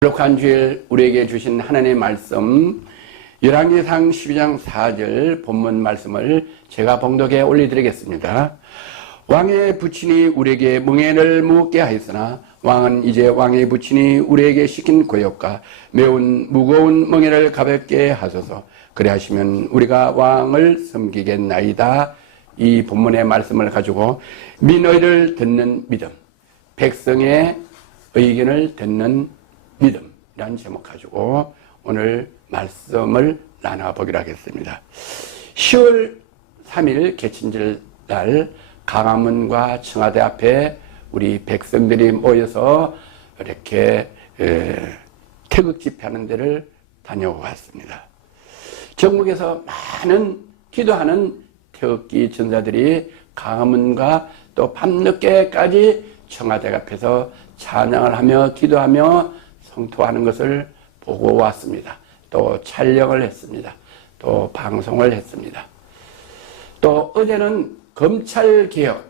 거룩한 주일 우리에게 주신 하나님의 말씀 열왕기상 12장 4절 본문 말씀을 제가 봉독해 올려드리겠습니다. 왕의 부친이 우리에게 멍에를 묵게 하였으나 왕은 이제 왕의 부친이 우리에게 시킨 고역과 매운 무거운 멍에를 가볍게 하소서. 그래 하시면 우리가 왕을 섬기겠나이다. 이 본문의 말씀을 가지고 민의를 듣는 믿음, 백성의 의견을 듣는 믿음이라는 제목 가지고 오늘 말씀을 나눠보기로 하겠습니다. 10월 3일 개천절 날 강화문과 청와대 앞에 우리 백성들이 모여서 이렇게 태극 집회하는 데를 다녀왔습니다. 전국에서 많은 기도하는 태극기 전사들이 강화문과 또 밤늦게까지 청와대 앞에서 찬양을 하며 기도하며 성토하는 것을 보고 왔습니다. 또 촬영을 했습니다. 또 방송을 했습니다. 또 어제는 검찰개혁,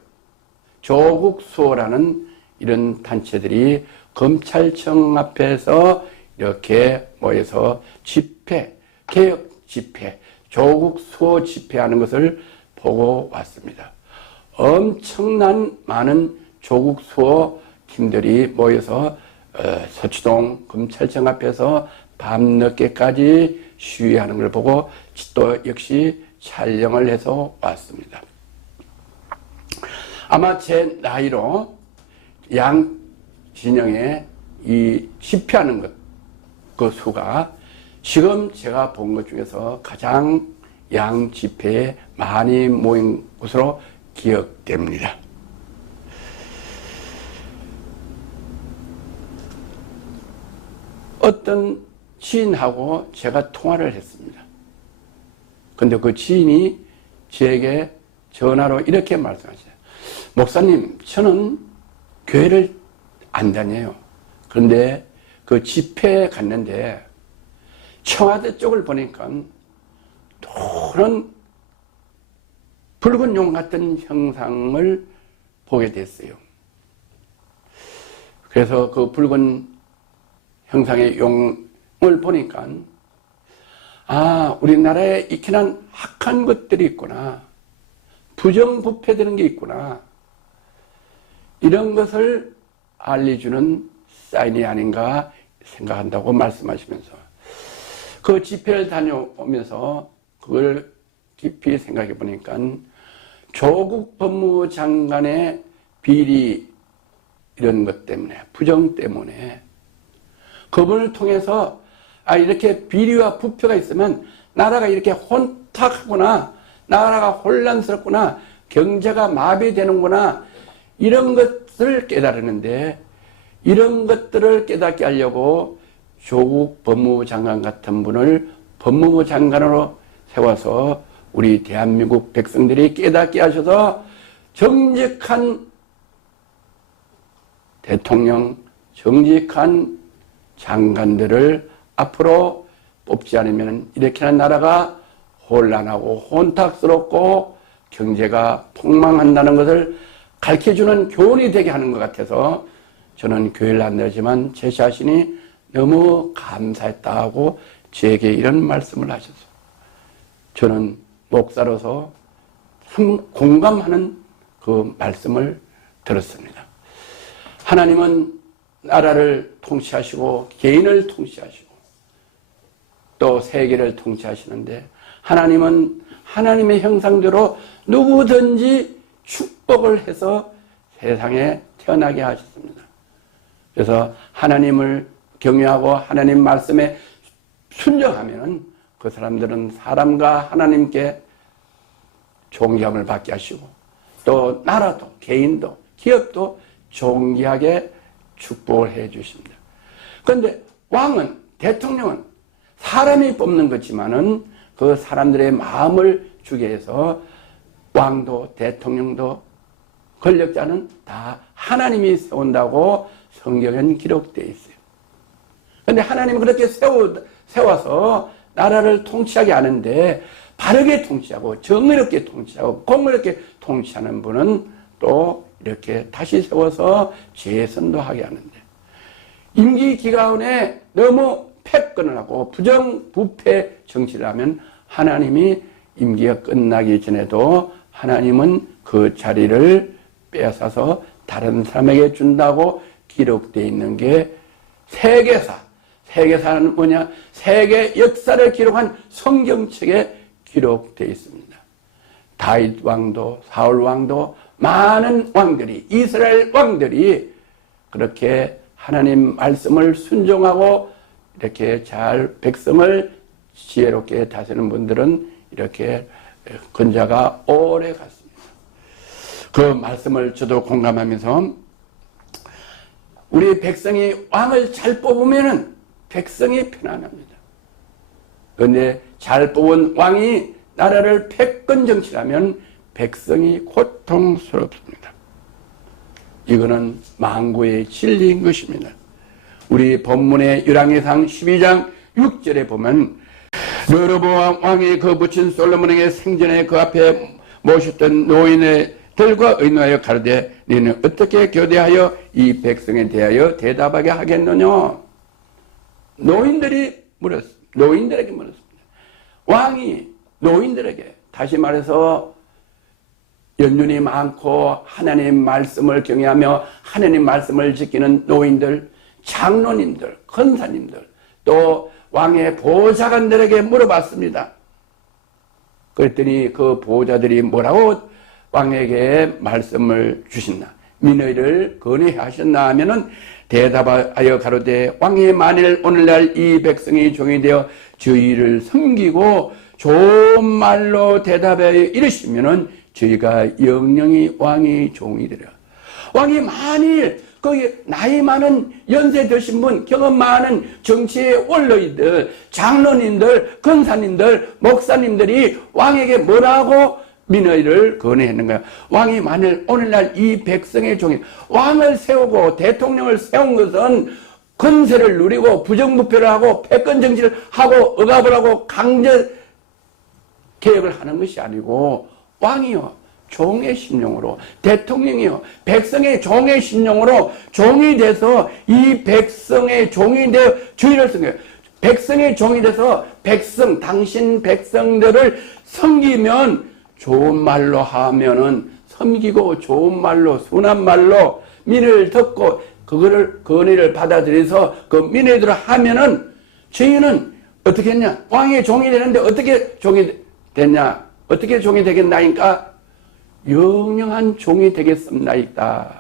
조국수호라는 이런 단체들이 검찰청 앞에서 이렇게 모여서 집회, 개혁 집회, 조국수호 집회하는 것을 보고 왔습니다. 엄청난 많은 조국수호 팀들이 모여서 서초동 검찰청 앞에서 밤늦게까지 시위하는 걸 보고 또 역시 촬영을 해서 왔습니다. 아마 제 나이로 양 진영에 이 집회하는 것, 그 수가 지금 제가 본 것 중에서 가장 양 집회에 많이 모인 것으로 기억됩니다. 어떤 지인하고 제가 통화를 했습니다. 근데 그 지인이 저에게 전화로 이렇게 말씀하셨어요. 목사님, 저는 교회를 안 다녀요. 그런데 그 집회에 갔는데 청와대 쪽을 보니까 노란 붉은 용 같은 형상을 보게 됐어요. 그래서 그 붉은 형상의 용을 보니까 우리나라에 익힌한 악한 것들이 있구나. 부정부패되는 게 있구나. 이런 것을 알려주는 사인이 아닌가 생각한다고 말씀하시면서 그 집회를 다녀오면서 그걸 깊이 생각해 보니까 조국 법무부 장관의 비리 이런 것 때문에, 부정 때문에 그분을 통해서 이렇게 비리와 부패가 있으면 나라가 이렇게 혼탁하구나, 나라가 혼란스럽구나, 경제가 마비되는구나, 이런 것을 깨달았는데 이런 것들을 깨닫게 하려고 조국 법무부 장관 같은 분을 법무부 장관으로 세워서 우리 대한민국 백성들이 깨닫게 하셔서 정직한 대통령, 정직한 장관들을 앞으로 뽑지 않으면 이렇게는 나라가 혼란하고 혼탁스럽고 경제가 폭망한다는 것을 가르쳐주는 교훈이 되게 하는 것 같아서 저는 교회를 안 다니지만 제 자신이 너무 감사했다고 제게 이런 말씀을 하셔서 저는 목사로서 참 공감하는 그 말씀을 들었습니다. 하나님은 나라를 통치하시고 개인을 통치하시고 또 세계를 통치하시는데 하나님은 하나님의 형상대로 누구든지 축복을 해서 세상에 태어나게 하셨습니다. 그래서 하나님을 경외하고 하나님 말씀에 순종하면 그 사람들은 사람과 하나님께 존경을 받게 하시고 또 나라도 개인도 기업도 존귀하게 축복을 해 주십니다. 그런데 왕은, 대통령은 사람이 뽑는 거지만은 그 사람들의 마음을 주게 해서 왕도 대통령도 권력자는 다 하나님이 세운다고 성경엔 기록되어 있어요. 그런데 하나님은 그렇게 세워서 나라를 통치하게 하는데 바르게 통치하고 정의롭게 통치하고 공의롭게 통치하는 분은 또 이렇게 다시 세워서 재선도 하게 하는데 임기 기간에 너무 패권을 하고 부정부패 정치를 하면 하나님이 임기가 끝나기 전에도 하나님은 그 자리를 빼앗아서 다른 사람에게 준다고 기록되어 있는 게 세계사. 세계사는 뭐냐? 세계 역사를 기록한 성경책에 기록되어 있습니다. 다윗 왕도, 사울 왕도, 많은 왕들이, 이스라엘 왕들이 그렇게 하나님 말씀을 순종하고 이렇게 잘 백성을 지혜롭게 다스리는 분들은 이렇게 근자가 오래 갔습니다. 그 말씀을 저도 공감하면서 우리 백성이 왕을 잘 뽑으면은 백성이 편안합니다. 그런데 잘 뽑은 왕이 나라를 패권 정치하면 백성이 고통스럽습니다. 이거는 만고의 진리인 것입니다. 우리 본문의 열왕기상 12장 6절에 보면 르호보암 왕이 그 부친 솔로몬에게 생전에 그 앞에 모셨던 노인들과 의논하여 가로되 너는 어떻게 교대하여 이 백성에 대하여 대답하게 하겠느냐? 노인들에게 물었습니다. 왕이 노인들에게, 다시 말해서 연륜이 많고 하나님 말씀을 경외하며 하나님 말씀을 지키는 노인들, 장로님들, 권사님들, 또 왕의 보좌관들에게 물어봤습니다. 그랬더니 그 보좌들이 뭐라고 왕에게 말씀을 주셨나? 민의를 건의하셨나 하면은 대답하여 가로되 왕이 만일 오늘날 이 백성이 종이 되어 저희를 섬기고 좋은 말로 대답하여 이르시면은 저희가 영영이 왕이 종이 되리라. 왕이 만일 거기 나이 많은 연세 드신 분, 경험 많은 정치의 원로인들, 장로님들, 권사님들, 목사님들이 왕에게 뭐라고 민의를 건의했는가? 왕이 만일 오늘날 이 백성의 종이, 왕을 세우고 대통령을 세운 것은 권세를 누리고 부정부패를 하고 패권 정치를 하고 억압을 하고 강제 개혁을 하는 것이 아니고 왕이요 종의 심령으로, 대통령이요 백성의 종의 심령으로 종이 돼서 이 백성의 종이 되어 주의를 섬겨요. 백성의 종이 돼서 백성, 당신 백성들을 섬기면, 좋은 말로 하면은 섬기고 좋은 말로 순한 말로 민의를 듣고 그거를 건의를 받아들여서 그 민의대로 하면은 저희는 어떻게 했냐? 왕의 종이 되는데 어떻게 종이 됐냐? 어떻게 종이 되겠나니까 영영한 종이 되겠습나이다.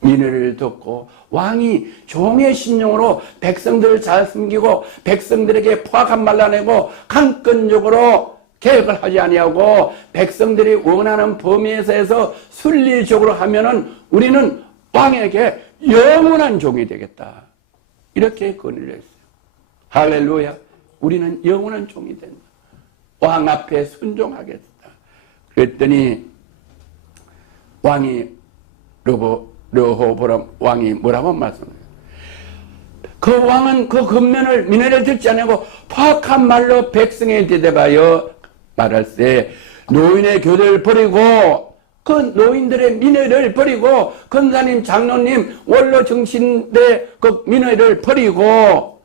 민의를 듣고 왕이 종의 심령으로 백성들을 잘 섬기고 백성들에게 포악한 말 안 하고 강권적으로 개혁을 하지 아니하고 백성들이 원하는 범위에서 순리적으로 하면은 우리는 왕에게 영원한 종이 되겠다. 이렇게 건의를 했어요. 할렐루야. 우리는 영원한 종이 된다. 왕 앞에 순종하겠다. 그랬더니 왕이 르호보암 왕이 뭐라고 말씀해요? 그 왕은 그 근면을 민의를 듣지 않고 포악한 말로 백성에 대답하여 말할세 노인의 교대를 버리고 그 노인들의 민의를 버리고 권사님, 장로님, 원로 정신대 그 민의를 버리고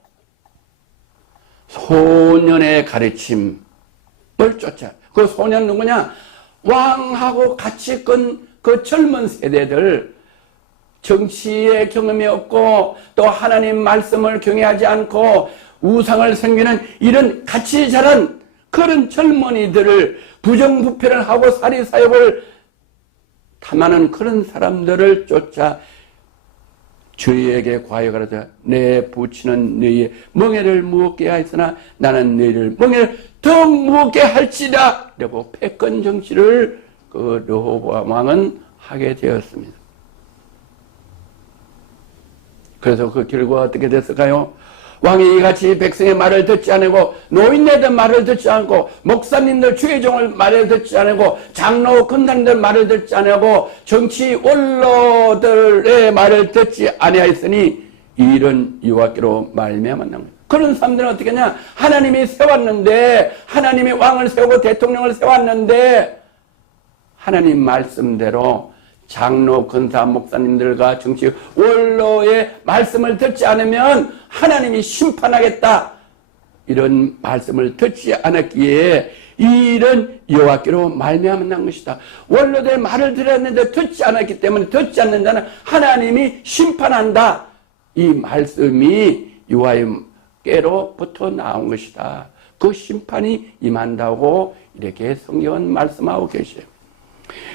소년의 가르침을 쫓아. 그 소년 누구냐? 왕하고 같이 그 젊은 세대들, 정치의 경험이 없고 또 하나님 말씀을 경외하지 않고 우상을 섬기는 이런 같이 자란 그런 젊은이들을 부정부패를 하고 사리사욕을 탐하는 그런 사람들을 쫓아 저희에게 과여가라자 내 부친은 너희의 멍에를 무겁게 하였으나 나는 너희를 멍에를 더 무겁게 할지다. 라고 패권 정치를 그 르호보암 왕은 하게 되었습니다. 그래서 그 결과가 어떻게 됐을까요? 왕이 이같이 백성의 말을 듣지 않고 노인네들 말을 듣지 않고 목사님들 주의종을 말을 듣지 않고 장로 권사님들 말을 듣지 않고 정치 원로들의 말을 듣지 아니하였으니 이런 유혹기로 말미암았는 거예요. 그런 사람들은 어떻게 하냐? 하나님이 세웠는데, 하나님이 왕을 세우고 대통령을 세웠는데 하나님 말씀대로 장로, 근사, 목사님들과 정치 원로의 말씀을 듣지 않으면 하나님이 심판하겠다, 이런 말씀을 듣지 않았기에 이런 여호와께로 말미암아 난 것이다. 원로들의 말을 들었는데 듣지 않았기 때문에 듣지 않는 자는 하나님이 심판한다, 이 말씀이 여호와께로부터 나온 것이다. 그 심판이 임한다고 이렇게 성경은 말씀하고 계세요.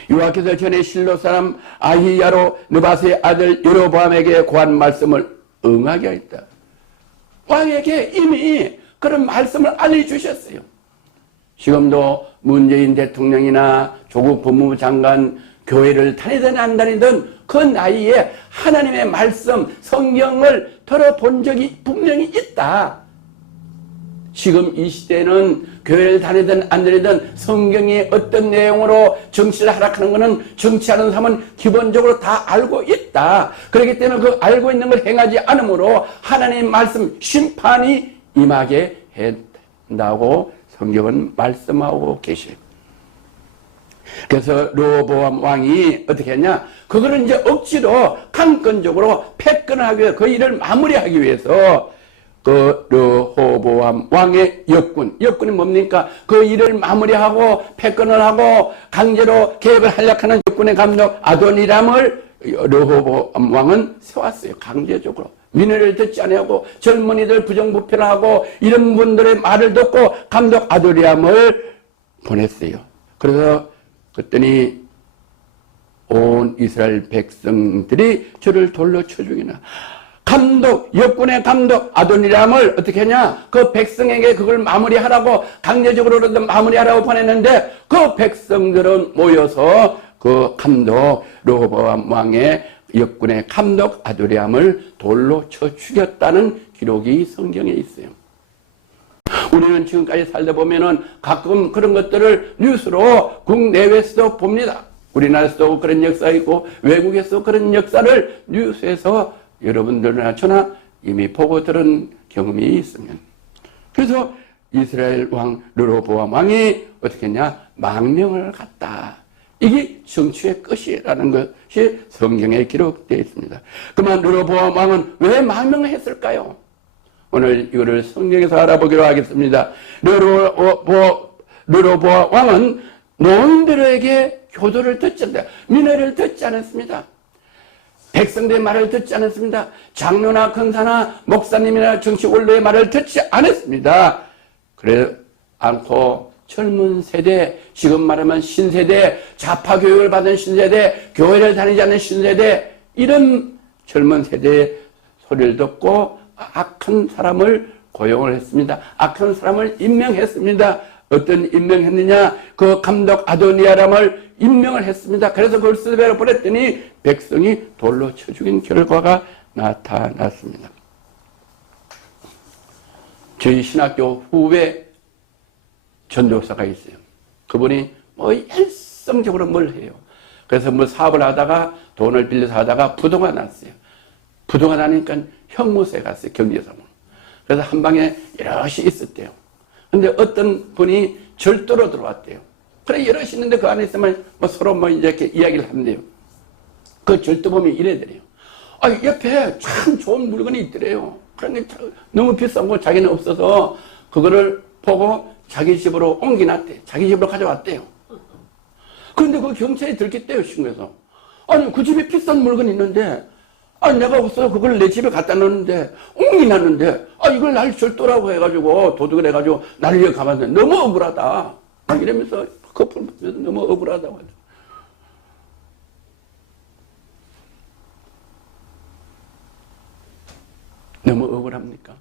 여호와께서 전에 실로 사람 아히야로 느바스의 아들 여로보암에게 고한 말씀을 응하게 하였다. 왕에게 이미 그런 말씀을 알려주셨어요. 지금도 문재인 대통령이나 조국 법무부 장관, 교회를 다니든 안 다니든 그 나이에 하나님의 말씀, 성경을 들어본 적이 분명히 있다. 지금 이 시대는 교회를 다니든 안 다니든 성경이 어떤 내용으로 정치를 하락하는 것은 정치하는 사람은 기본적으로 다 알고 있다. 그렇기 때문에 그 알고 있는 걸 행하지 않으므로 하나님의 말씀, 심판이 임하게 한다고 성경은 말씀하고 계시요. 그래서 르호보암 왕이 어떻게 했냐, 그거를 이제 억지로 강권적으로 패권을 하기 위해서, 그 일을 마무리하기 위해서 그 르호보암 왕의 역군이 뭡니까? 그 일을 마무리하고 패권을 하고 강제로 개혁을 하려고 하는 역군의 감독 아도니람을 르호보암 왕은 세웠어요. 강제적으로. 민의를 듣지 아니하고 젊은이들 부정부패하고 이런 분들의 말을 듣고 감독 아도니람을 보냈어요. 그래서 그랬더니 온 이스라엘 백성들이 저를 돌로 쳐 죽이나. 역군의 감독 아도니람을 어떻게 하냐, 그 백성에게 그걸 마무리하라고 강제적으로라도 마무리하라고 보냈는데 그 백성들은 모여서 그 감독 르호보암 왕의 역군의 감독 아도니람을 돌로 쳐 죽였다는 기록이 성경에 있어요. 우리는 지금까지 살다 보면은 가끔 그런 것들을 뉴스로 국내외에서도 봅니다. 우리나라에서도 그런 역사가 있고 외국에서 그런 역사를 뉴스에서 여러분들이나 저나 이미 보고 들은 경험이 있으면, 그래서 이스라엘 왕 르호보암 왕이 어떻게 했냐, 망명을 갔다. 이게 정치의 끝이라는 것이 성경에 기록되어 있습니다. 그러면 르호보암 왕은 왜 망명을 했을까요? 오늘 이거를 성경에서 알아보기로 하겠습니다. 르호보암 왕은 노인들에게 교도를 듣지 않았다. 민회를 듣지 않았습니다. 백성들의 말을 듣지 않았습니다. 장로나 근사나 목사님이나 정치 원로의 말을 듣지 않았습니다. 그래 않고 젊은 세대, 지금 말하면 신세대, 좌파 교육을 받은 신세대, 교회를 다니지 않는 신세대, 이런 젊은 세대의 소리를 듣고 악한 사람을 고용을 했습니다. 악한 사람을 임명했습니다. 어떤 임명했느냐, 그 감독 아도니아람을 임명을 했습니다. 그래서 그걸 스베로 보냈더니 백성이 돌로 쳐 죽인 결과가 나타났습니다. 저희 신학교 후배 전도사가 있어요. 그분이 열성적으로 뭘 해요. 그래서 사업을 하다가 돈을 빌려서 하다가 부도가 났어요. 부도가 나니까 형무소에 갔어요. 경제사무소. 그래서 한 방에 여럿이 있었대요. 근데 어떤 분이 절도로 들어왔대요. 그래, 여럿이 있는데 그 안에 있으면 서로 이렇게 이야기를 한대요. 그 절도범이 이래더래요. 옆에 참 좋은 물건이 있더래요. 그런데 너무 비싼 거 자기는 없어서 그거를 보고 자기 집으로 옮겨놨대. 자기 집으로 가져왔대요. 그런데 그 경찰이 들켰대요, 신고해서. 그 집에 비싼 물건이 있는데, 내가 없어서 그걸 내 집에 갖다 놓는데, 옮겨놨는데, 이걸 날 절도라고 해가지고, 도둑을 해가지고, 나를 여기 가봤는데, 너무 억울하다. 이러면서, 커플 보면서 너무 억울하다고 하죠. 너무 억울합니까?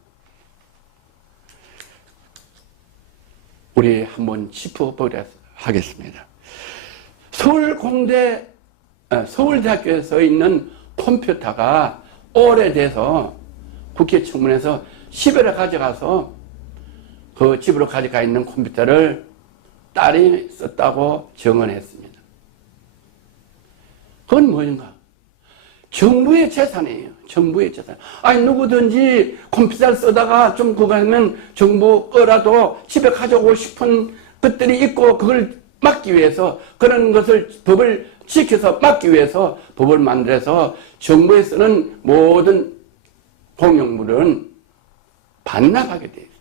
우리 한번 짚어보려 하겠습니다. 서울대학교에 있는 컴퓨터가 오래돼서 국회 청문회에서 집에 가져가서 그 집으로 가져가 있는 컴퓨터를 딸이 썼다고 증언했습니다. 그건 뭐인가? 정부의 재산이에요. 정부의 재산. 누구든지 컴퓨터를 쓰다가 좀 그거 하면 정부 거라도 집에 가져오고 싶은 것들이 있고 그걸 막기 위해서 그런 것을 법을 지켜서 막기 위해서 법을 만들어서 정부에 쓰는 모든 공용물은 반납하게 돼 있어요.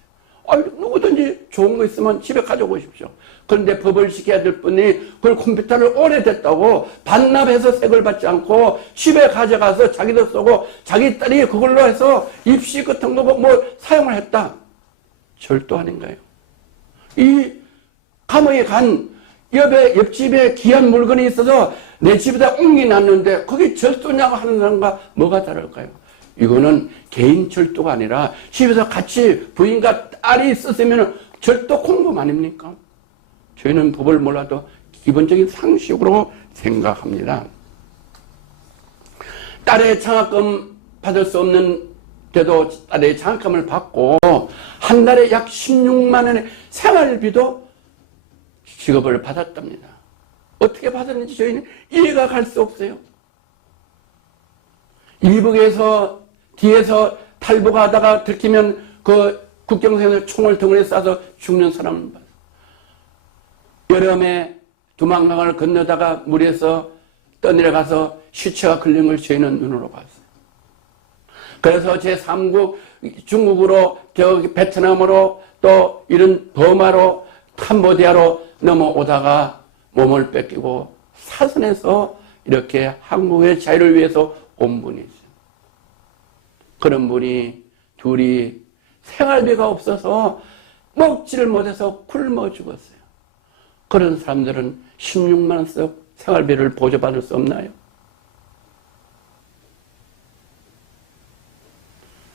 누구든지 좋은 거 있으면 집에 가져오고 싶죠. 그런데 법을 지켜야 될 분이 그걸 컴퓨터를 오래됐다고 반납해서 세금을 받지 않고 집에 가져가서 자기도 쓰고 자기 딸이 그걸로 해서 입시 같은 거 뭐 사용을 했다. 절도 아닌가요? 이 감옥에 간 옆집에 귀한 물건이 있어서 내 집에다 옮겨놨는데 그게 절도냐고 하는 사람과 뭐가 다를까요? 이거는 개인 절도가 아니라 집에서 같이 부인과 딸이 있었으면 절도 공범 아닙니까? 저희는 법을 몰라도 기본적인 상식으로 생각합니다. 딸의 장학금 받을 수 없는데도 딸의 장학금을 받고 한 달에 약 16만 원의 생활비도 지급을 받았답니다. 어떻게 받았는지 저희는 이해가 갈 수 없어요. 이북에서 뒤에서 탈북하다가 들키면 그 국경선에서 총을 등에 쏴서 죽는 사람을 봤어요. 여름에 두만강을 건너다가 물에서 떠내려가서 시체가 걸린 걸 저희는 눈으로 봤어요. 그래서 제3국 중국으로 베트남으로 또 이런 버마로 캄보디아로 넘어오다가 몸을 뺏기고 사선에서 이렇게 한국의 자유를 위해서 온 분이 있어요. 그런 분이 둘이 생활비가 없어서 먹지를 못해서 굶어 죽었어요. 그런 사람들은 16만 원씩 생활비를 보조받을 수 없나요?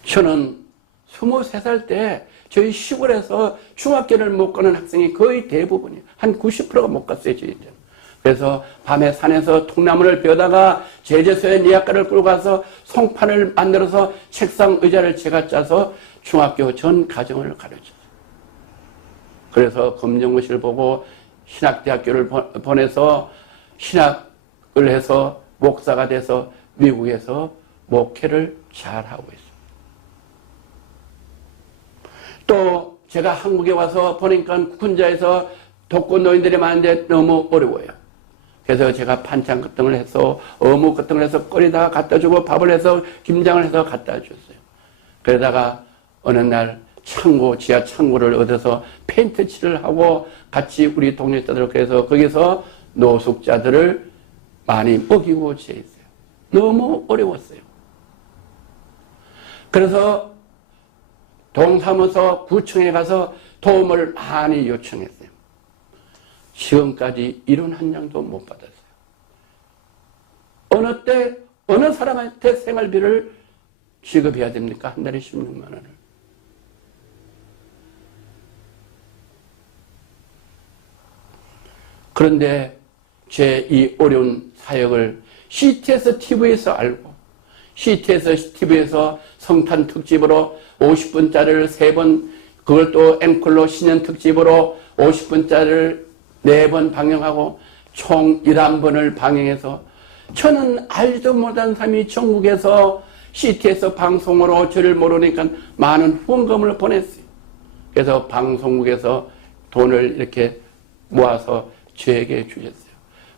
저는 23살 때 저희 시골에서 중학교를 못 가는 학생이 거의 대부분이에요. 한 90%가 못 갔어요, 저희들. 그래서 밤에 산에서 통나무를 베다가 제재소에 니아까를 끌고 가서 송판을 만들어서 책상 의자를 제가 짜서 중학교 전 가정을 가르쳤어요. 그래서 검정고시를 보고 신학대학교를 보내서 신학을 해서 목사가 돼서 미국에서 목회를 잘하고 있어요. 또 제가 한국에 와서 보니까 군자에서 독거노인들이 많은데 너무 어려워요. 그래서 제가 반찬 같은 걸 해서 어묵 같은 걸 해서 끓이다가 갖다 주고 밥을 해서 김장을 해서 갖다 줬어요. 그러다가 어느 날 지하 창고를 얻어서 페인트 칠을 하고 같이 우리 동네 자들 그래서 거기서 노숙자들을 많이 먹이고 지냈어요. 너무 어려웠어요. 그래서 동사무소 구청에 가서 도움을 많이 요청했어요. 지금까지 이런 한 장도 못 받았어요. 어느 때 어느 사람한테 생활비를 지급해야 됩니까? 한 달에 16만 원을. 그런데 제 이 어려운 사역을 CTS TV에서 알고 CTS TV에서 성탄 특집으로 50분짜리를 3번 그걸 또 앵콜로 신년 특집으로 50분짜리를 4번 방영하고 총 11번을 방영해서 저는 알지도 못한 사람이 전국에서 CTS 방송으로 저를 모르니까 많은 후원금을 보냈어요. 그래서 방송국에서 돈을 이렇게 모아서 저에게 주셨어요.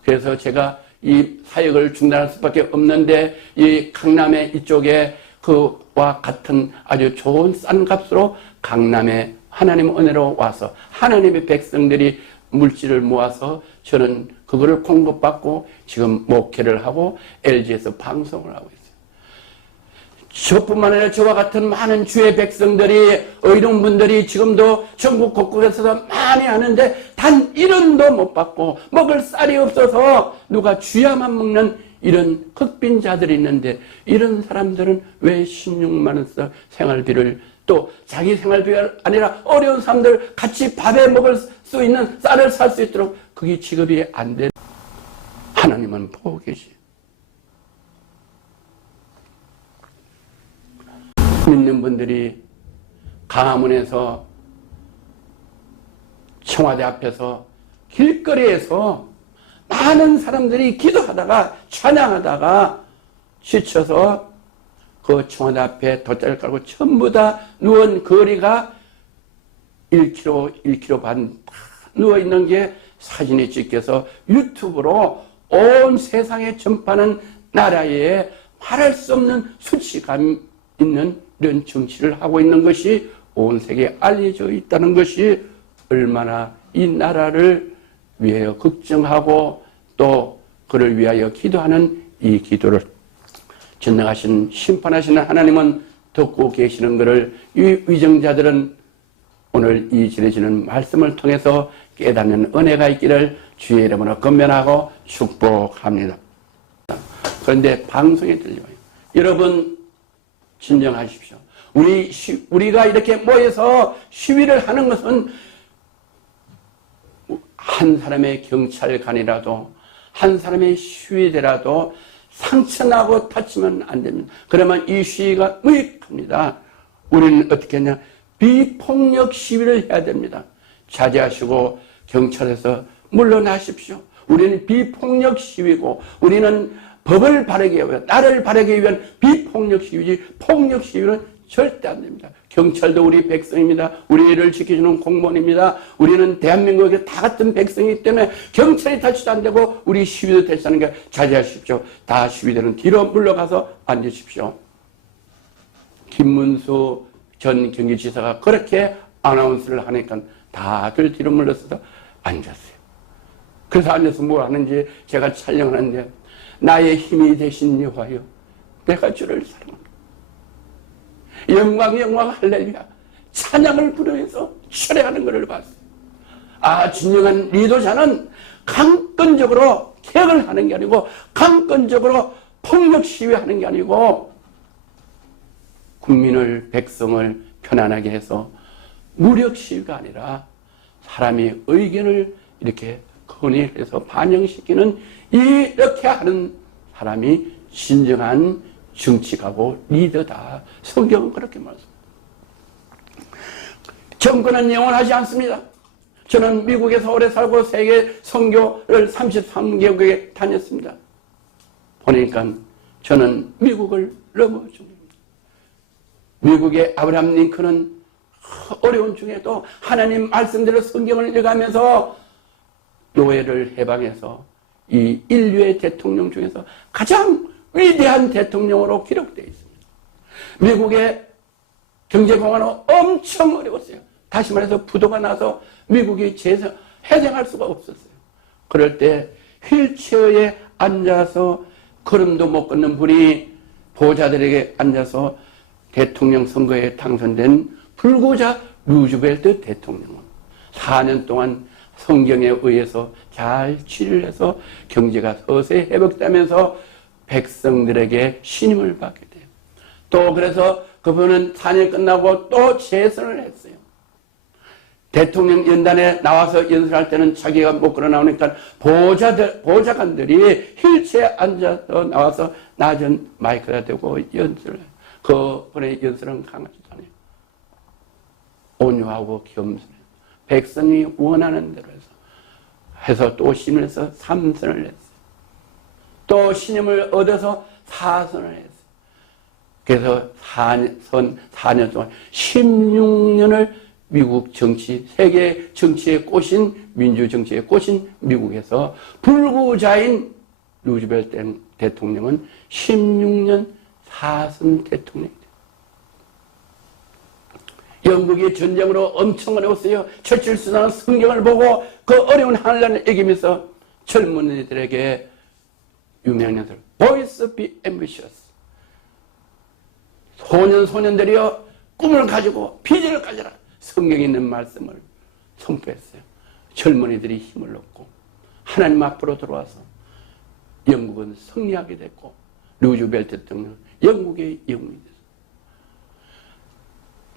그래서 제가 이 사역을 중단할 수밖에 없는데 이 강남의 이쪽에 그와 같은 아주 좋은 싼 값으로 강남에 하나님 은혜로 와서 하나님의 백성들이 물질을 모아서 저는 그거를 공급받고 지금 목회를 하고 LG에서 방송을 하고 있어요. 저뿐만 아니라 저와 같은 많은 주의 백성들이 의료분들이 지금도 전국 곳곳에서 많이 하는데 단 1원도 못 받고 먹을 쌀이 없어서 누가 쥐야만 먹는 이런 흑빈자들이 있는데 이런 사람들은 왜 16만 원씩 생활비를 또 자기 생활비가 아니라 어려운 사람들 같이 밥에 먹을 수 있는 쌀을 살 수 있도록 그게 지급이 안 돼. 하나님은 보고 계시. 믿는 분들이 강화문에서 청와대 앞에서 길거리에서 많은 사람들이 기도하다가 찬양하다가 지쳐서 그 청와대 앞에 돗자리를 깔고 전부 다 누운 거리가 1km, 1km 반 누워있는 게 사진이 찍혀서 유튜브로 온 세상에 전파하는 나라에 말할 수 없는 수치감 있는 이런 정치를 하고 있는 것이 온 세계에 알려져 있다는 것이 얼마나 이 나라를 위하여 걱정하고 또 그를 위하여 기도하는 이 기도를 전능하신 심판하시는 하나님은 듣고 계시는 것을 이 위정자들은 오늘 이 전해지는 말씀을 통해서 깨닫는 은혜가 있기를 주의 이름으로 건면하고 축복합니다. 그런데 방송에 들려요. 여러분 진정하십시오. 우리가 이렇게 모여서 시위를 하는 것은 한 사람의 경찰관이라도 한 사람의 시위대라도 상처나고 다치면 안 됩니다. 그러면 이 시위가 무익합니다. 우리는 어떻게 하냐? 비폭력 시위를 해야 됩니다. 자제하시고 경찰에서 물러나십시오. 우리는 비폭력 시위고 우리는 법을 바르게 위한, 나를 바르게 위한 비폭력 시위지 폭력 시위는 절대 안 됩니다. 경찰도 우리 백성입니다. 우리를 지켜주는 공무원입니다. 우리는 대한민국에 다 같은 백성이기 때문에 경찰이 다치도 안 되고 우리 시위도 되지 않는 게 자제하십시오. 다 시위대는 뒤로 물러가서 앉으십시오. 김문수 전 경기지사가 그렇게 아나운서를 하니까 다들 뒤로 물러서서 앉았어요. 그래서 앉아서 뭘 하는지 제가 촬영하는데 나의 힘이 되신 여호와여 내가 주를 사랑합니다. 영광 영광 할렐루야 찬양을 부르면서 철회하는 것을 봤어요. 아, 진정한 리더자는 강권적으로 개혁을 하는 게 아니고 강권적으로 폭력 시위하는 게 아니고 국민을 백성을 편안하게 해서 무력 시위가 아니라 사람의 의견을 이렇게 건의해서 반영시키는 이렇게 하는 사람이 진정한 정치가고 리더다. 성경은 그렇게 말씀합니다. 정권은 영원하지 않습니다. 저는 미국에서 오래 살고 세계 선교를 33개국에 다녔습니다. 보니까 저는 미국을 너무 좋아합니다. 미국의 아브라함 링컨은 어려운 중에도 하나님 말씀대로 성경을 읽으면서 노예를 해방해서 이 인류의 대통령 중에서 가장 위대한 대통령으로 기록되어 있습니다. 미국의 경제공헌은 엄청 어려웠어요. 다시 말해서 부도가 나서 미국이 해생할 수가 없었어요. 그럴 때 휠체어에 앉아서 걸음도 못 걷는 분이 보좌들에게 앉아서 대통령 선거에 당선된 불구자 루즈벨트 대통령은 4년 동안 성경에 의해서 잘 치료를 해서 경제가 서서히 회복되면서 백성들에게 신임을 받게 돼요. 또 그래서 그분은 4년 끝나고 또 재선을 했어요. 대통령 연단에 나와서 연설할 때는 자기가 못 걸어 나오니까 보좌관들이 휠체어에 앉아서 나와서 낮은 마이크가 되고 연설을 해요. 그분의 연설은 강하지도 않아요. 온유하고 겸손해요. 백성이 원하는 대로 해서 또 신을 해서 3선을 했어요. 또 신임을 얻어서 4선을 했어요. 그래서 4년 동안 16년을 미국 정치, 세계 정치에 꼬신, 민주 정치에 꼬신 미국에서 불구자인 루즈벨트 대통령은 16년 4선 대통령이 돼요. 영국이 전쟁으로 엄청 어려웠어요. 처칠 수나는 성경을 보고 그 어려운 한란을 이기면서 젊은이들에게 유명한 연설, Boys be ambitious. 소년들이여 꿈을 가지고 비전을 가져라. 성경에 있는 말씀을 선포했어요. 젊은이들이 힘을 얻고 하나님 앞으로 들어와서 영국은 승리하게 됐고 루즈벨트 대통령 영국의 영웅이 됐어요.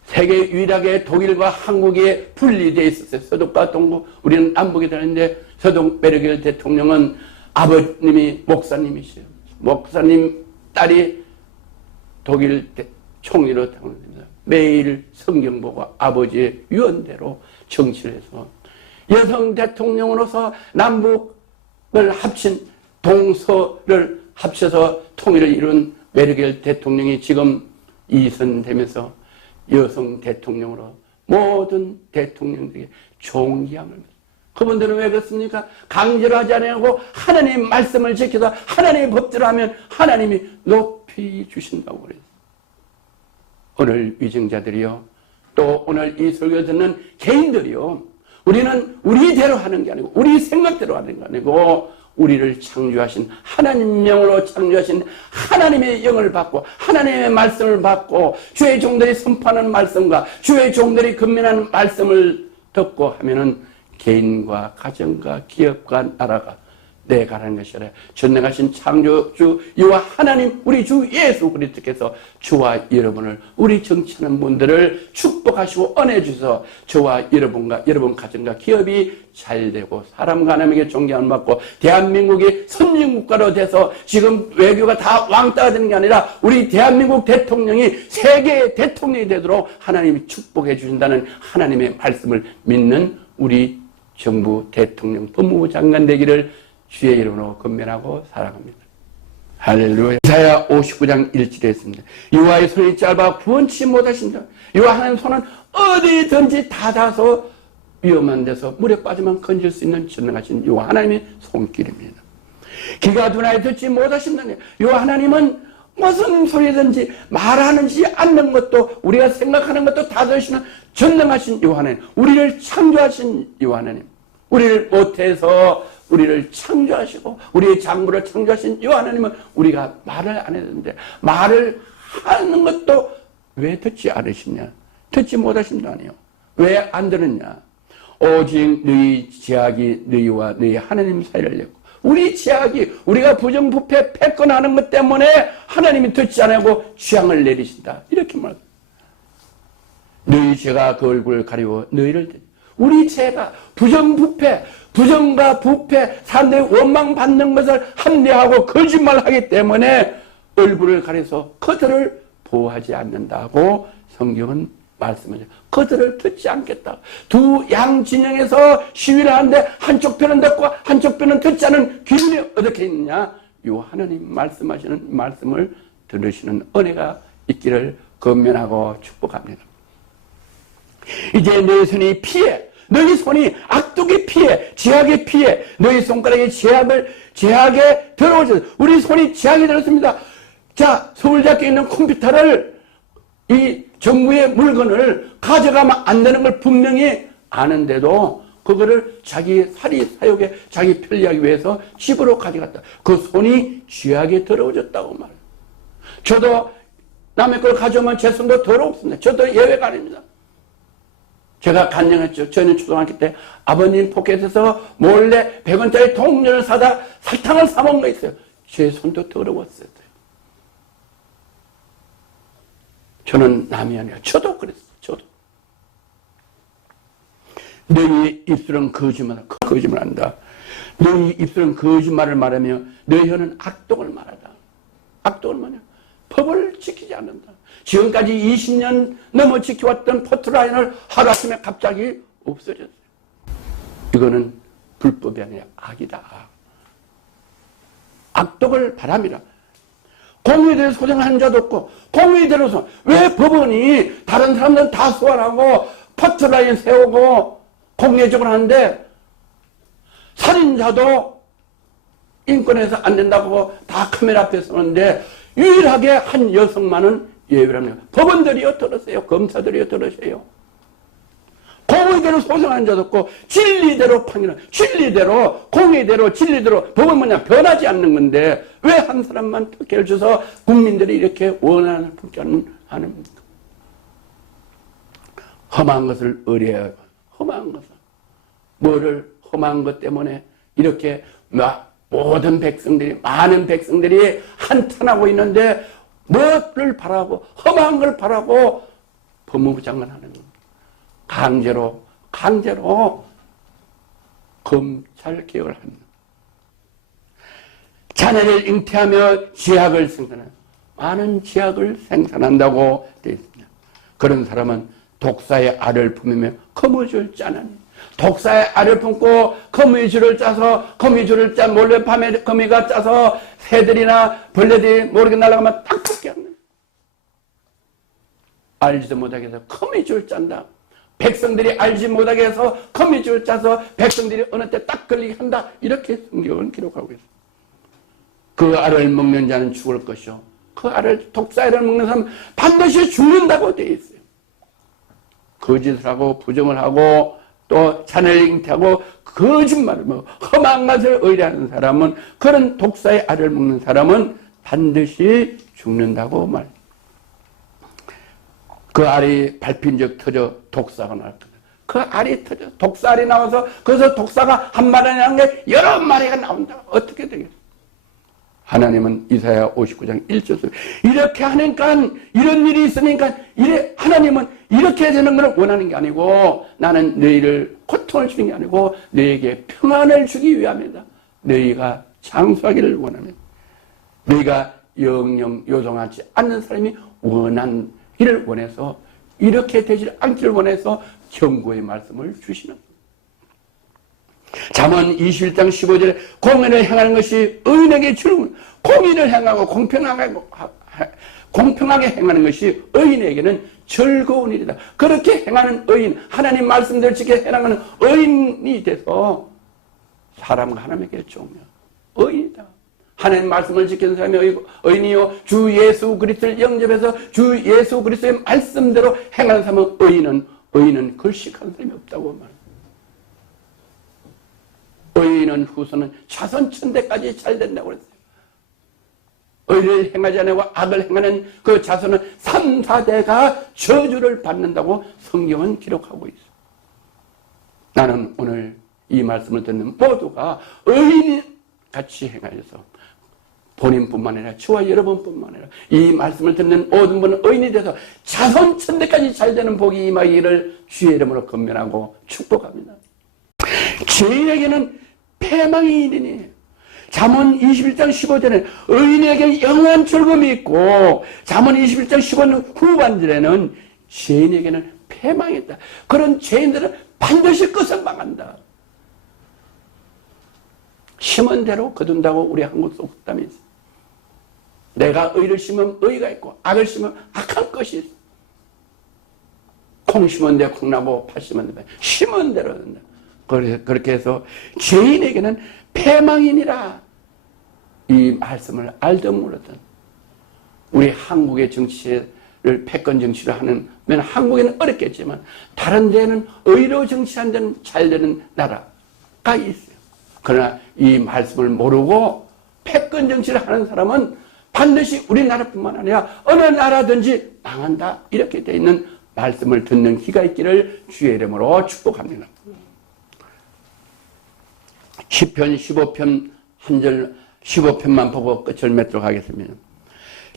세계 유일하게 독일과 한국이 분리되어 있었어요. 서독과 동북, 우리는 남북이 되는데 서독 베르겔 대통령은 아버님이 목사님이시죠. 목사님 딸이 독일 총리로 당선됩니다. 매일 성경 보고 아버지의 유언대로 정치를 해서 여성 대통령으로서 남북을 합친 동서를 합쳐서 통일을 이룬 메르겔 대통령이 지금 2선 되면서 여성 대통령으로 모든 대통령들에게 존경을 그분들은 왜 그렇습니까? 강제로 하지 않고 하나님의 말씀을 지켜서 하나님의 법대로 하면 하나님이 높이 주신다고 그래요. 오늘 위증자들이요, 또 오늘 이 설교 듣는 개인들이요, 우리는 우리대로 하는 게 아니고 우리 생각대로 하는 게 아니고 우리를 창조하신 하나님 영으로 창조하신 하나님의 영을 받고 하나님의 말씀을 받고 주의 종들이 선포하는 말씀과 주의 종들이 근면하는 말씀을 듣고 하면은 개인과 가정과 기업과 나라가 내 가라는 것이 아니라 전능하신 창조주 여호와 하나님 우리 주 예수 그리스도께서 저와 여러분을 우리 정치하는 분들을 축복하시고 은혜 주셔서 저와 여러분과 여러분 가정과 기업이 잘되고 사람과 하나님에게 존경을 받고 대한민국이 선진국가로 돼서 지금 외교가 다 왕따가 되는 게 아니라 우리 대한민국 대통령이 세계의 대통령이 되도록 하나님이 축복해 주신다는 하나님의 말씀을 믿는 우리 정부 대통령 법무부 장관 되기를 주의 이름으로 건면하고 사랑합니다. 할렐루야. 이사야 59장 1절에 있습니다. 여호와의 손이 짧아 구원치 못하신다. 여호와 하나님 손은 어디든지 닿아서 위험한 데서 물에 빠지면 건질 수 있는 전능하신 여호와 하나님의 손길입니다. 귀가 둔하여 듣지 못하신다니. 여호와 하나님은 무슨 소리든지 말하는지 않는 것도 우리가 생각하는 것도 다 들으시는 전능하신 여호와 하나님, 우리를 창조하신 여호와 하나님, 우리를 못해서 우리를 창조하시고 우리의 장부를 창조하신 여호와 하나님은 우리가 말을 안 했는데 말을 하는 것도 왜 듣지 않으시냐? 듣지 못하신다 아니요. 왜 안 들었냐? 오직 너희 제약이 너희와 너희 하나님 사이를 냈고 우리 제약이 우리가 부정부패 패권하는 것 때문에 하나님이 듣지 않고 취향을 내리신다. 이렇게 말합니다. 너희 죄가 그 얼굴을 가리워 너희를 우리 죄가 부정부패 부정과 부패 사람들이 원망받는 것을 합리화하고 거짓말하기 때문에 얼굴을 가려서 그들을 보호하지 않는다고 성경은 말씀하죠. 그들을 듣지 않겠다. 두 양 진영에서 시위를 하는데 한쪽 편은 듣고 한쪽 편은 듣지 않은 기준이 어떻게 있느냐? 요 하나님 말씀하시는 말씀을 들으시는 은혜가 있기를 건면하고 축복합니다. 이제 너희 손이 피해, 너희 손이 악독의 피해, 제약의 피해, 너희 손가락에 제약에 들어오셔. 우리 손이 제약이 들었습니다. 자, 서울대학교에 있는 컴퓨터를 이 정부의 물건을 가져가면 안 되는 걸 분명히 아는데도 그거를 자기 사욕에 자기 편리하기 위해서 집으로 가져갔다. 그 손이 쥐약에 더러워졌다고 말해요. 저도 남의 걸 가져오면 제 손도 더럽습니다. 저도 예외가 아닙니다. 제가 간증했죠. 저는 초등학교 때 아버님 포켓에서 몰래 100원짜리 동전을 사다 설탕을 사먹은 거 있어요. 제 손도 더러웠어요. 저는 남이 아니라 저도 그랬어요. 저도. 너희 입술은 거짓말한다. 너희 입술은 거짓말을 말하며 너희 혀는 악독을 말하다. 악독을 말하며 법을 지키지 않는다. 지금까지 20년 넘어 지켜왔던 포트라인을 하루아침에 갑자기 없어졌어요. 이거는 불법이 아니라 악이다. 악독을 바람이라. 공의에 대해서 소장하는 자도 없고 공의에 대해서 왜 법원이 다른 사람들은 다 소환하고 포트라인 세우고 공개적으로 하는데 살인자도 인권에서 안 된다고 다 카메라 앞에 서는데 유일하게 한 여성만은 예외랍니다. 법원들이요 들으세요. 검사들이요 들으세요. 공의대로 소송하는 자도 없고 진리대로 판결하는, 진리대로 공의대로 진리대로 법은 뭐냐 변하지 않는 건데 왜 한 사람만 특혜를 줘서 국민들이 이렇게 원하는 판결을 하는 험한 것을 의뢰해요. 험한 것을 뭐를 험한 것 때문에 이렇게 모든 백성들이 많은 백성들이 한탄하고 있는데 뭐를 바라고 험한 걸 바라고 법무부 장관 하는 겁니다. 강제로 검찰 개혁을 합니다. 자녀를 잉태하며 제약을 생산해요. 많은 제약을 생산한다고 되어 있습니다. 그런 사람은 독사의 알을 품으며 거미줄 짜나니 독사의 알을 품고 거미줄을 짜서 거미줄을 짜 몰래 밤에 거미가 짜서 새들이나 벌레들이 모르게 날아가면 딱 붙게 합니다. 알지도 못하게 해서 거미줄 짠다. 백성들이 알지 못하게 해서 거미줄 짜서 백성들이 어느 때 딱 걸리게 한다. 이렇게 성경은 기록하고 있어요. 그 알을 먹는 자는 죽을 것이요. 그 알을 독사알을 먹는 사람은 반드시 죽는다고 되어 있어요. 거짓을 하고 부정을 하고 또 자네를 잉태하고 거짓말을 먹고 험한 것을 의뢰하는 사람은, 그런 독사의 알을 먹는 사람은 반드시 죽는다고 말. 그 알이 밟힌 적 터져 독사가 날 거다. 그 알이 터져 독사알이 나와서 거기서 독사가 한 마리라는 게 여러 마리가 나온다. 어떻게 되겠어? 하나님은 이사야 59장 1절에 이렇게 하니까, 이런 일이 있으니까 하나님은 이렇게 되는 걸 원하는 게 아니고, 나는 너희를 고통을 주는 게 아니고 너희에게 평안을 주기 위함이다. 너희가 장수하기를 원합니다. 너희가 영영 요동하지 않는 사람이 원하기를 원해서, 이렇게 되지 않기를 원해서 경고의 말씀을 주시는 거예요. 잠언 21장 15절에 공의를 행하는 것이 의인에게 즐거운, 공의를 행하고 공평하게 행하는 것이 의인에게는 즐거운 일이다. 그렇게 행하는 의인, 하나님 말씀대로 지켜 행하는 의인이 돼서 사람과 하나님에게 좋으며 의인이다. 하나님 말씀을 지키는 사람이 의인이요, 주 예수 그리스도를 영접해서 주 예수 그리스도의 말씀대로 행하는 사람은 의인은 글씨한 사람이 없다고 말합니다. 의인은 후손은 자손 천대까지 잘 된다고 그랬어요. 의를 행하지 않고 악을 행하는 그 자손은 3, 4대가 저주를 받는다고 성경은 기록하고 있어요. 나는 오늘 이 말씀을 듣는 모두가 의인같이 행하여서 본인뿐만 아니라 저와 여러분뿐만 아니라 이 말씀을 듣는 모든 분은 의인이 돼서 자손 천대까지 잘 되는 복이 임하기를 주의 이름으로 건면하고 축복합니다. 죄인에게는 패망이 이르니, 잠언 21장 15절에 의인에게 영원한 즐거움이 있고, 잠언 21장 15절 후반절에는 죄인에게는 패망이 있다. 그런 죄인들은 반드시 끝을 망한다. 심은 대로 거둔다고 우리 한국 속담이 있어. 내가 의를 심으면 의가 있고 악을 심으면 악한 것이 있어. 콩 심은 데 콩 나고 팥 심은 데 심은 대로 된다. 그렇게 해서 죄인에게는 패망이니라, 이 말씀을 알던 모르던 우리 한국의 정치를 패권 정치를 하면 한국에는 어렵겠지만 다른 데는 의로 정치하는 데는 잘 되는 나라가 있어요. 그러나 이 말씀을 모르고 패권 정치를 하는 사람은 반드시 우리나라뿐만 아니라 어느 나라든지 망한다. 이렇게 되어 있는 말씀을 듣는 귀가 있기를 주의 이름으로 축복합니다. 시편 15편 한 절 15편만 보고 끝을 맺도록 하겠습니다.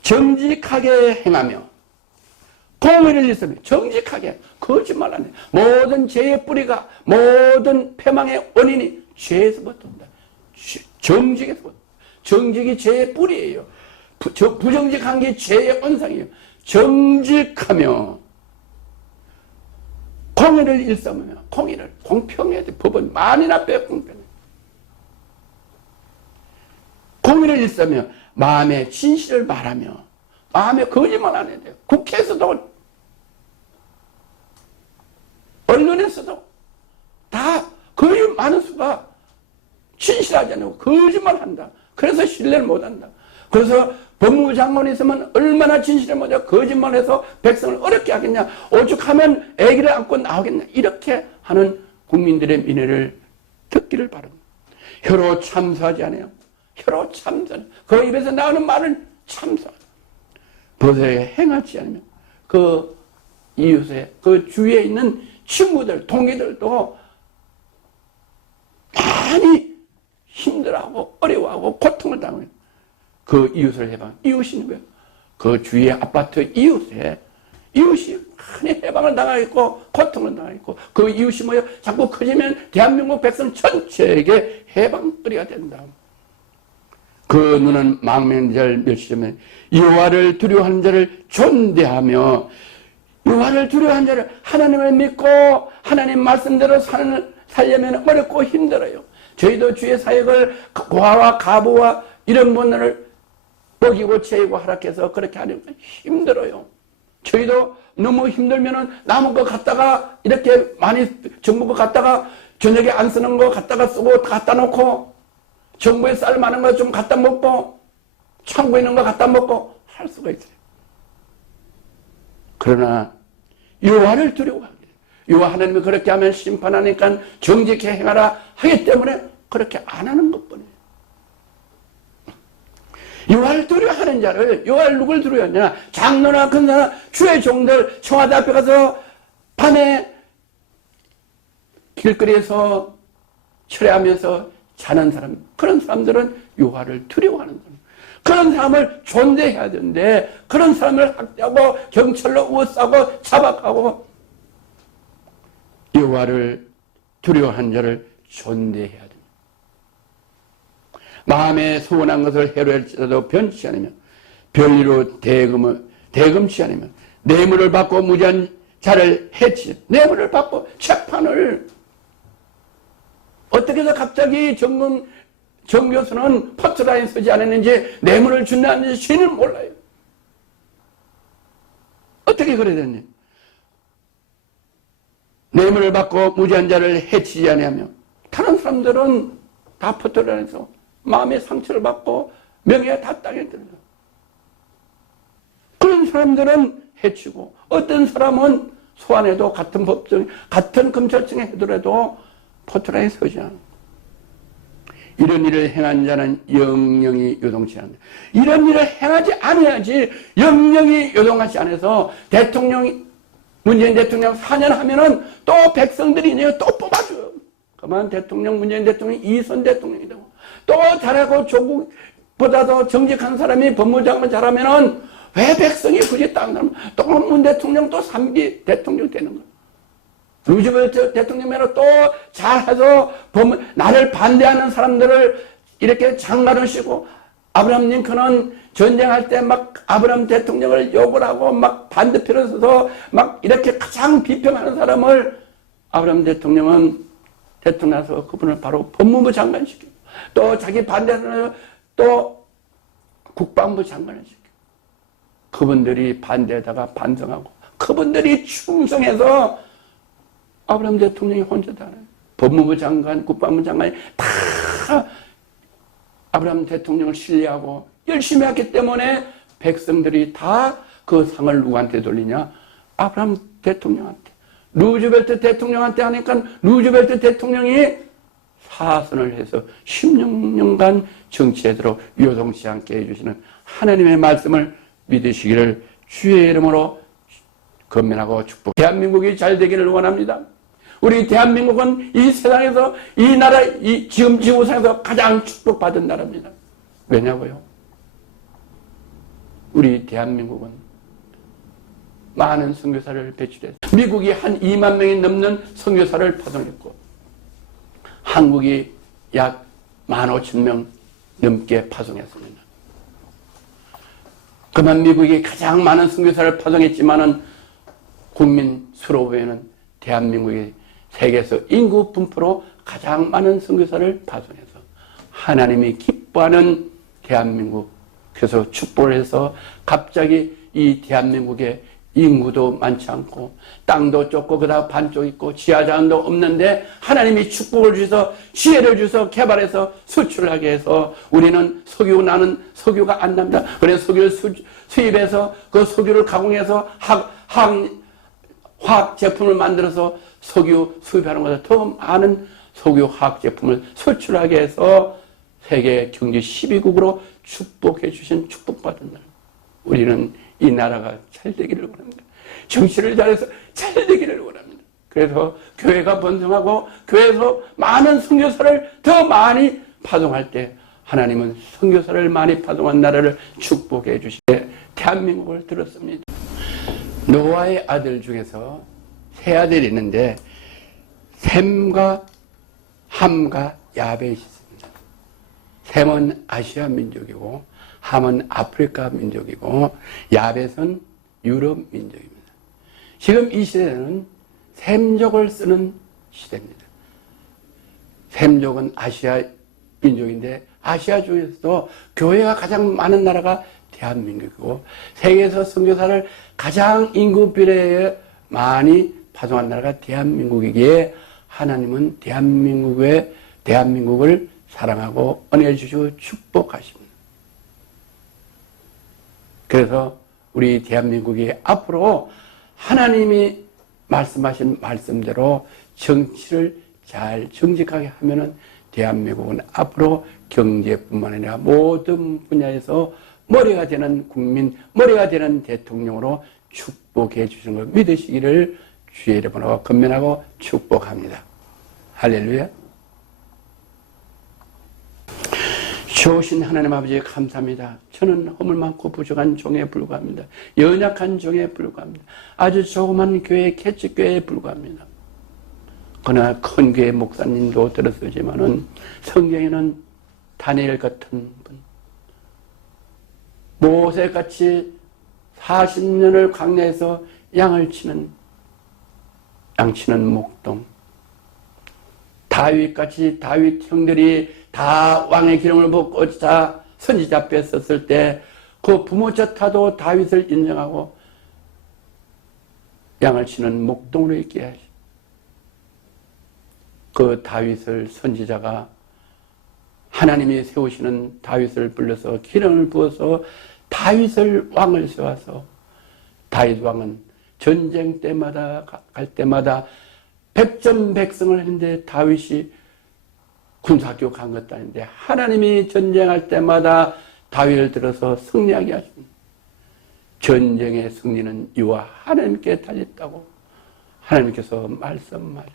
정직하게 행하며 공의를 있으며, 정직하게, 거짓말 안 해. 모든 죄의 뿌리가, 모든 패망의 원인이 죄에서부터 온다. 정직에서부터. 정직이 죄의 뿌리예요. 부정직한 게 죄의 원상이에요. 정직하며 공의를 일삼으며, 공의를 공평해야 돼. 법은 만인 앞에 공평해. 공의를 일삼으며 마음의 진실을 말하며, 마음에 거짓말 안 해야 돼요. 국회에서도 언론에서도 다 거의 많은 수가 진실하지 않고 거짓말한다. 그래서 신뢰를 못한다. 그래서 법무부 장관이 있으면 얼마나 진실을 못하고 거짓말해서 백성을 어렵게 하겠냐, 오죽하면 아기를 안고 나오겠냐, 이렇게 하는 국민들의 민혜를 듣기를 바랍니다. 혀로 참소하지 않아요. 혀로 참소, 그 입에서 나오는 말은 참소. 벗어에 행하지 않으면 그 이웃에, 그 주위에 있는 친구들, 동기들도 많이 힘들어하고 어려워하고 고통을 당해요. 그 이웃을 해방, 이웃이는 거예요. 그 주위의 아파트 이웃이 많이 해방을 당하겠고 고통을 당하겠고, 그 이웃이 뭐예요? 자꾸 커지면 대한민국 백성 전체에게 해방거리가 된다. 그 눈은 망명절 멸시되면 여호와를 두려워하는 자를 존대하며, 여호와를 두려워하는 자를, 하나님을 믿고 하나님 말씀대로 살려면 어렵고 힘들어요. 저희도 주의 사역을 고아와 가부와 이런 분들을 먹이고 채이고 하락해서 그렇게 하려면 힘들어요. 저희도 너무 힘들면은 남은 거 갖다가 이렇게 많이 정부 거 갖다가 저녁에 안 쓰는 거 갖다가 쓰고 갖다 놓고 정부에 쌀 많은 거 좀 갖다 먹고 창고에 있는 거 갖다 먹고 할 수가 있어요. 그러나 여호와를 두려워합니다. 여호와 하나님이 그렇게 하면 심판하니까 정직히 행하라 하기 때문에 그렇게 안 하는 것뿐이에요. 여호와를 두려워하는 자를, 여호와를 누굴 두려워하냐? 장로나 근사나 주의 종들 청와대 앞에 가서 밤에 길거리에서 철회하면서 자는 사람, 그런 사람들은 여호와를 두려워하는 사람. 그런 사람을 존대해야 되는데 그런 사람을 학대하고 경찰로 우어싸고 잡아가고 여호와를 두려워하는 자를 존대해야 됩니다. 마음에 소원한 것을 해로할지라도 변치 않으면 별리로 대금치 않으면 뇌물을 받고 무지한 자를 해치, 뇌물을 받고 재판을 어떻게 해서 갑자기 정 교수는 포트라인 쓰지 않았는지 뇌물을 준다는지 신은 몰라요. 어떻게 그래야 되니? 뇌물을 받고 무지한 자를 해치지 아니하며 다른 사람들은 다 포트라인에서 마음의 상처를 받고 명예가 다 땅에 들어요. 그런 사람들은 해치고 어떤 사람은 소환해도 같은 법정, 같은 검찰청에 해더라도 포트라인에 서지 않아요. 이런 일을 행한 자는 영영이 요동치 않는다. 이런 일을 행하지 않아야지 영영이 요동하지 않아서 문재인 대통령 4년 하면은 또 백성들이 이제 또 뽑아줘요. 그만 문재인 대통령이 2선 대통령이 되고 또 잘하고 조국보다도 정직한 사람이 법무장관 잘하면은 왜 백성이 굳이 다른 사람 또 문 대통령 또 3기 대통령 되는 거야. 루즈벨트 대통령으로 또 잘해서 나를 반대하는 사람들을 이렇게 장가를 씌고 아브라함 링컨은 전쟁할 때 막 아브라함 대통령을 욕을 하고 막 반대편에 서서 막 이렇게 가장 비평하는 사람을 아브라함 대통령은 대통령에서 그분을 바로 법무부 장관 시키고 또 자기 반대하는 또 국방부 장관을 시키고 그분들이 반대에다가 반성하고 그분들이 충성해서 아브라함 대통령이 혼자 다 법무부 장관, 국방부 장관이 다 아브라함 대통령을 신뢰하고 열심히 했기 때문에 백성들이 다 그 상을 누구한테 돌리냐? 아브라함 대통령한테. 루즈벨트 대통령한테 하니까 루즈벨트 대통령이 사선을 해서 16년간 정치에도 요동치 않게 해주시는 하나님의 말씀을 믿으시기를 주의 이름으로 건면하고 축복. 대한민국이 잘 되기를 원합니다. 우리 대한민국은 이 세상에서 이 나라, 지금 지구상에서 가장 축복받은 나라입니다. 왜냐고요? 우리 대한민국은 많은 선교사를 배출해서 미국이 한 2만 명이 넘는 선교사를 파송했고 한국이 약 15,000명 넘게 파송했습니다. 그만 미국이 가장 많은 선교사를 파송했지만은 국민 수로 보에는 대한민국이 세계에서 인구 분포로 가장 많은 선교사를 파송해서 하나님이 기뻐하는 대한민국, 그래서 축복을 해서 갑자기 이 대한민국의 인구도 많지 않고 땅도 좁고 그다음 반쪽 있고 지하자원도 없는데 하나님이 축복을 주셔서 지혜를 주셔서 개발해서 수출하게 해서 우리는 나는 석유가 안 납니다. 그래서 석유를 수입해서 그 석유를 가공해서 화학 제품을 만들어서 석유 수입하는 것보다 더 많은 석유 화학 제품을 수출하게 해서 세계 경제 12국으로 축복해 주신 축복받은 나라. 우리는 이 나라가 잘 되기를 원합니다. 정치를 잘해서 잘 되기를 원합니다. 그래서 교회가 번성하고 교회에서 많은 선교사를 더 많이 파송할 때 하나님은 선교사를 많이 파송한 나라를 축복해 주시되 대한민국을 들었습니다. 노아의 아들 중에서 세 아들이 있는데 셈과 함과 야벳이 있습니다. 셈은 아시아 민족이고 함은 아프리카 민족이고 야벳은 유럽 민족입니다. 지금 이 시대는 셈족을 쓰는 시대입니다. 셈족은 아시아 민족인데 아시아 중에서도 교회가 가장 많은 나라가 대한민국이고 세계에서 선교사를 가장 인구 비례에 많이 파송한 나라가 대한민국이기에 하나님은 대한민국을 사랑하고 은혜 주시고 축복하십니다. 그래서 우리 대한민국이 앞으로 하나님이 말씀하신 말씀대로 정치를 잘 정직하게 하면은 대한민국은 앞으로 경제뿐만 아니라 모든 분야에서 머리가 되는 국민, 머리가 되는 대통령으로 축복해 주시는 걸 믿으시기를 주의 이름으로 건면하고 축복합니다. 할렐루야. 좋으신 하나님 아버지 감사합니다. 저는 허물 많고 부족한 종에 불과합니다. 연약한 종에 불과합니다. 아주 조그만 교회, 개척교회에 불과합니다. 그러나 큰 교회 목사님도 들었지만은 성경에는 다니엘 같은 분, 모세같이 40년을 광야에서 양치는 목동, 다윗같이 다윗 형들이 다 왕의 기름을 먹고 다 선지자 앞에 섰을 때 그 부모조차도 다윗을 인정하고 양을 치는 목동으로 있게 하시. 그 다윗을 선지자가 하나님이 세우시는 다윗을 불러서 기름을 부어서 다윗을 왕을 세워서 다윗 왕은 전쟁 때마다 갈 때마다 백전백승을 했는데 다윗이 군사학교 간 것도 아닌데 하나님이 전쟁할 때마다 다윗을 들어서 승리하게 하십니다. 전쟁의 승리는 이와 하나님께 달렸다고 하나님께서 말씀하십니다.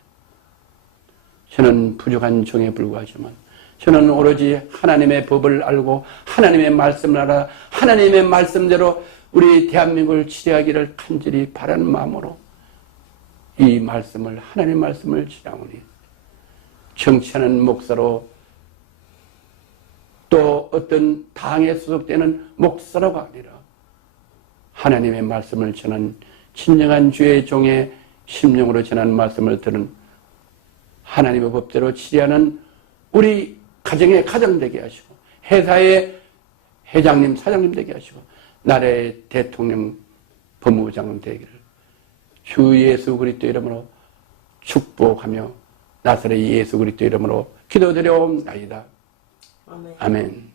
저는 부족한 종에 불과하지만 저는 오로지 하나님의 법을 알고 하나님의 말씀을 알아 하나님의 말씀대로 우리 대한민국을 치료하기를 간절히 바라는 마음으로 이 말씀을 하나님의 말씀을 지나오니 정치하는 목사로 또 어떤 당에 소속되는 목사로가 아니라 하나님의 말씀을 전한 진정한 주의 종의 심령으로 전하는 말씀을 들은 하나님의 법대로 치리하는 우리 가정의 가정 되게 하시고 회사의 회장님 사장님 되게 하시고 나라의 대통령 법무부장님 되기를 주 예수 그리스도 이름으로 축복하며 나사렛 예수 그리스도 이름으로 기도드려옵나이다. 아멘.